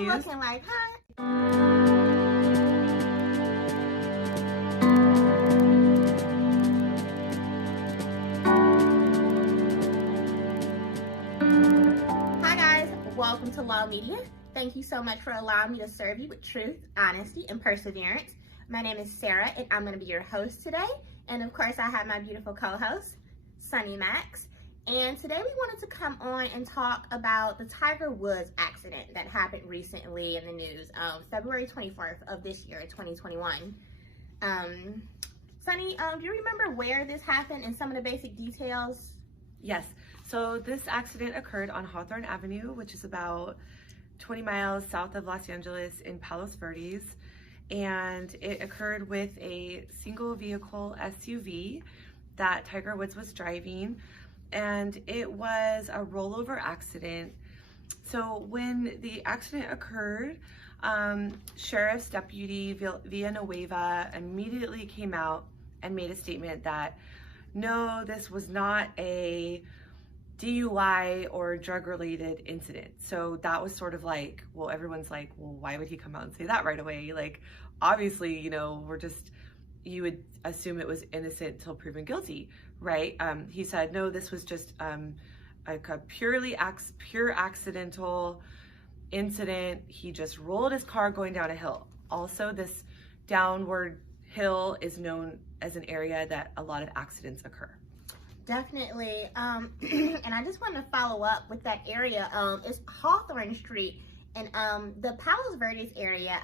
I'm looking like, huh? Hi guys, welcome to Law Media. Thank you so much for allowing me to serve you with truth, honesty, and perseverance. My name is Sarah, and I'm going to be your host today. And of course, I have my beautiful co-host, Sunny Max. And today we wanted to come on and talk about the Tiger Woods accident that happened recently in the news, February 24th of this year, 2021. Sunny, do you remember where this happened and some of the basic details? Yes. So this accident occurred on Hawthorne Avenue, which is about 20 miles south of Los Angeles in Palos Verdes. And it occurred with a single vehicle SUV that Tiger Woods was driving. And it was a rollover accident. So when the accident occurred, Sheriff's Deputy Villanueva immediately came out and made a statement that no, this was not a DUI or drug-related incident. So that was sort of like, well, everyone's like, well, why would he come out and say that right away? Like, obviously, you know, you would assume it was innocent till proven guilty, right? He said, no, this was just like a pure accidental incident. He just rolled his car going down a hill. Also, this downward hill is known as an area that a lot of accidents occur. Definitely. And I just want to follow up with that area. It's Hawthorne Street and the Palos Verdes area.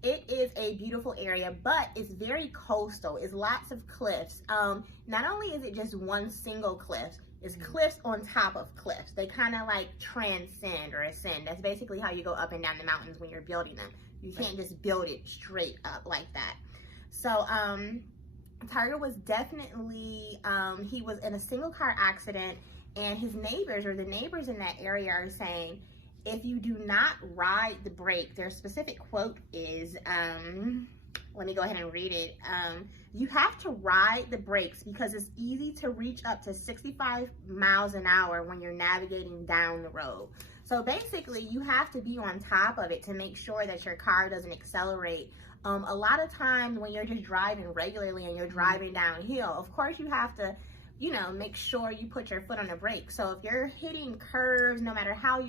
It is a beautiful area, but it's very coastal. It's lots of cliffs. Not only is it just one single cliff, it's cliffs on top of cliffs. They kind of like transcend or ascend. That's basically how you go up and down the mountains when you're building them. You can't just build it straight up like that. So, Tiger was definitely, he was in a single car accident, and his neighbors, or the neighbors in that area, are saying, if you do not ride the brake, their specific quote is, let me go ahead and read it. You have to ride the brakes because it's easy to reach up to 65 miles an hour when you're navigating down the road. So basically, you have to be on top of it to make sure that your car doesn't accelerate. A lot of times when you're just driving regularly and you're driving downhill, of course you have to, you know, make sure you put your foot on the brake. So if you're hitting curves, no matter how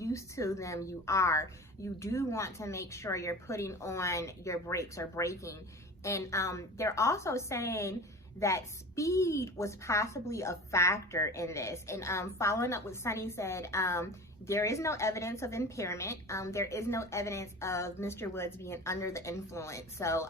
used to them you are, you do want to make sure you're putting on your brakes or braking. And they're also saying that speed was possibly a factor in this. And following up what Sunny said, there is no evidence of impairment. There is no evidence of Mr. Woods being under the influence. So,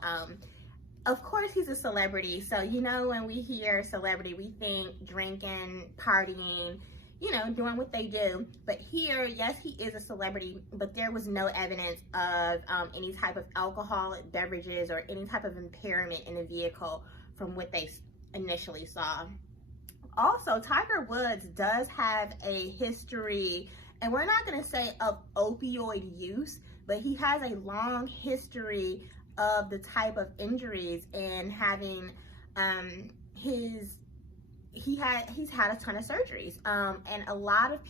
of course, he's a celebrity. So, you know, when we hear celebrity, we think drinking, partying, you know, doing what they do. But here, yes, he is a celebrity, but there was no evidence of any type of alcoholic beverages or any type of impairment in the vehicle from what they initially saw. Also, Tiger Woods does have a history, and we're not going to say of opioid use, but he has a long history of the type of injuries and having he's had a ton of surgeries, and a lot of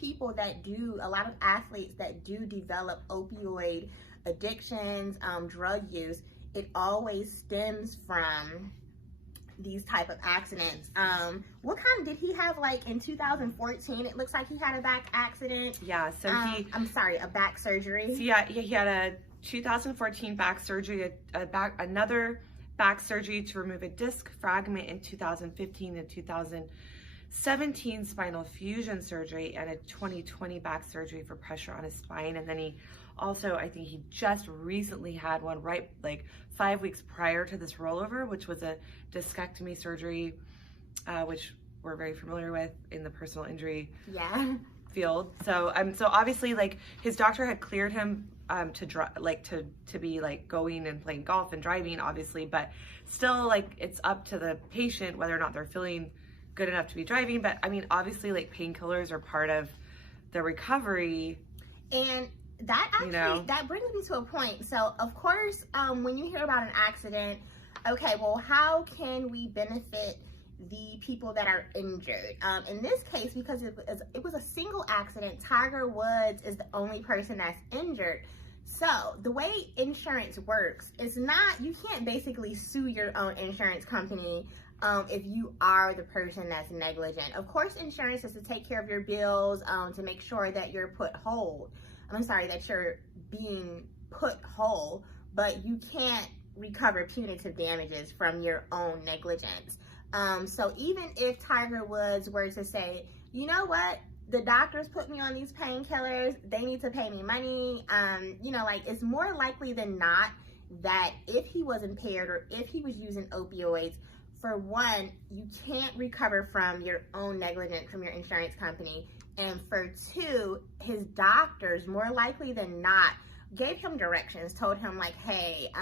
athletes that do develop opioid addictions, drug use, it always stems from these type of accidents. What kind did he have, like in 2014? It looks like he had a back accident. Yeah, so a back surgery. So yeah, he had a 2014 back surgery, another back surgery to remove a disc fragment in 2015 and 2017 spinal fusion surgery, and a 2020 back surgery for pressure on his spine. And then he also, I think he just recently had one right like 5 weeks prior to this rollover, which was a discectomy surgery, which we're very familiar with in the personal injury field. So so obviously, like, his doctor had cleared him to be like going and playing golf and driving, obviously, but still, like, it's up to the patient whether or not they're feeling good enough to be driving. But I mean, obviously, like, painkillers are part of the recovery. And that actually, that brings me to a point. So of course, when you hear about an accident, okay, well, how can we benefit the people that are injured. In this case, because it was a single accident, Tiger Woods is the only person that's injured. So the way insurance works is not, you can't basically sue your own insurance company if you are the person that's negligent. Of course, insurance is to take care of your bills, to make sure that you're put whole. That you're being put whole, but you can't recover punitive damages from your own negligence. So even if Tiger Woods were to say, you know what, the doctors put me on these painkillers, they need to pay me money, it's more likely than not that if he was impaired or if he was using opioids, for one, you can't recover from your own negligence from your insurance company. And for two, his doctors, more likely than not, gave him directions, told him like, hey,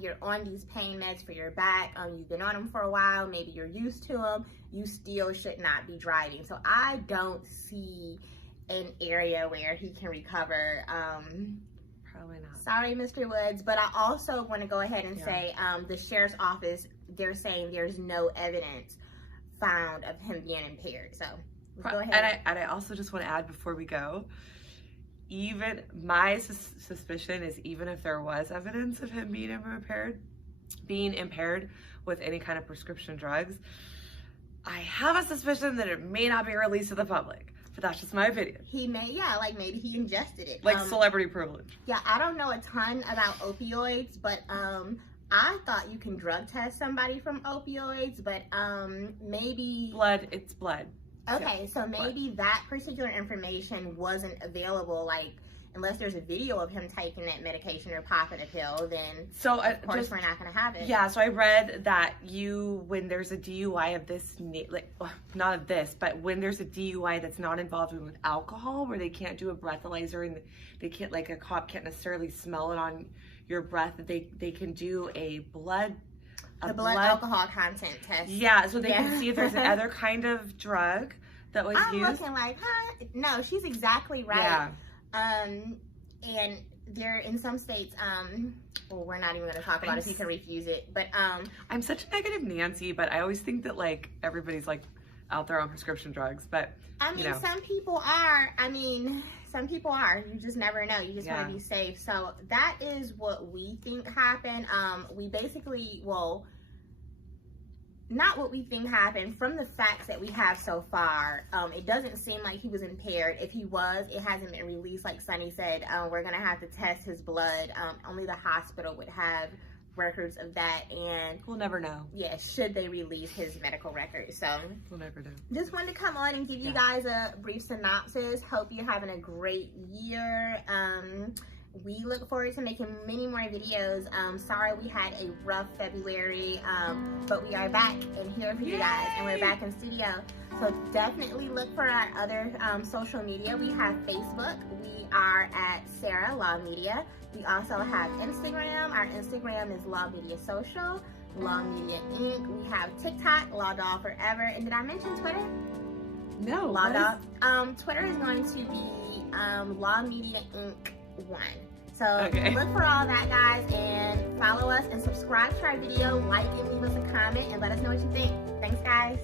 you're on these pain meds for your back, you've been on them for a while, maybe you're used to them, you still should not be driving. So I don't see an area where he can recover. Probably not. Sorry, Mr. Woods, but I also want to go ahead and say the sheriff's office, they're saying there's no evidence found of him being impaired. So let's go ahead. And I also just want to add before we go, even my suspicion is, even if there was evidence of him being impaired with any kind of prescription drugs, I have a suspicion that it may not be released to the public. But that's just my opinion. He may, maybe he ingested it. Like celebrity privilege. Yeah, I don't know a ton about opioids, but I thought you can drug test somebody from opioids, but maybe... It's blood. Okay, so maybe that particular information wasn't available, like, unless there's a video of him taking that medication or popping a pill, then of course we're not going to have it. Yeah, so I read that when there's a DUI of this, not of this, but when there's a DUI that's not involved with alcohol, where they can't do a breathalyzer and they can't, like a cop can't necessarily smell it on your breath, that they can do a blood alcohol content test. Yeah, so they can see if there's another kind of drug that was used. I'm looking like, no, she's exactly right. Yeah. And there in some states, well, we're not even going to talk about if you can refuse it, but I'm such a negative Nancy, but I always think that like everybody's like out there on prescription drugs, but some people are. Some people are. You just never know. You just want to be safe. So that is what we think happened. We basically, not what we think happened. From the facts that we have so far, it doesn't seem like he was impaired. If he was, it hasn't been released. Like Sunny said, we're going to have to test his blood. Only the hospital would have records of that, and we'll never know. Yeah, should they release his medical records. So we'll never know. Just wanted to come on and give you guys a brief synopsis. Hope you're having a great year. We look forward to making many more videos. Sorry we had a rough February, but we are back and here for you guys, and we're back in studio. So definitely look for our other social media. We have Facebook. We are at Sara Law Media. We also have Instagram. Our Instagram is Law Media Social, Law Media Inc. We have TikTok, Law Doll Forever. And did I mention Twitter? No. Law Doll. Twitter is going to be Law Media Inc. 1. So look for all that, guys, and follow us and subscribe to our video, like and leave us a comment, and let us know what you think. Thanks, guys.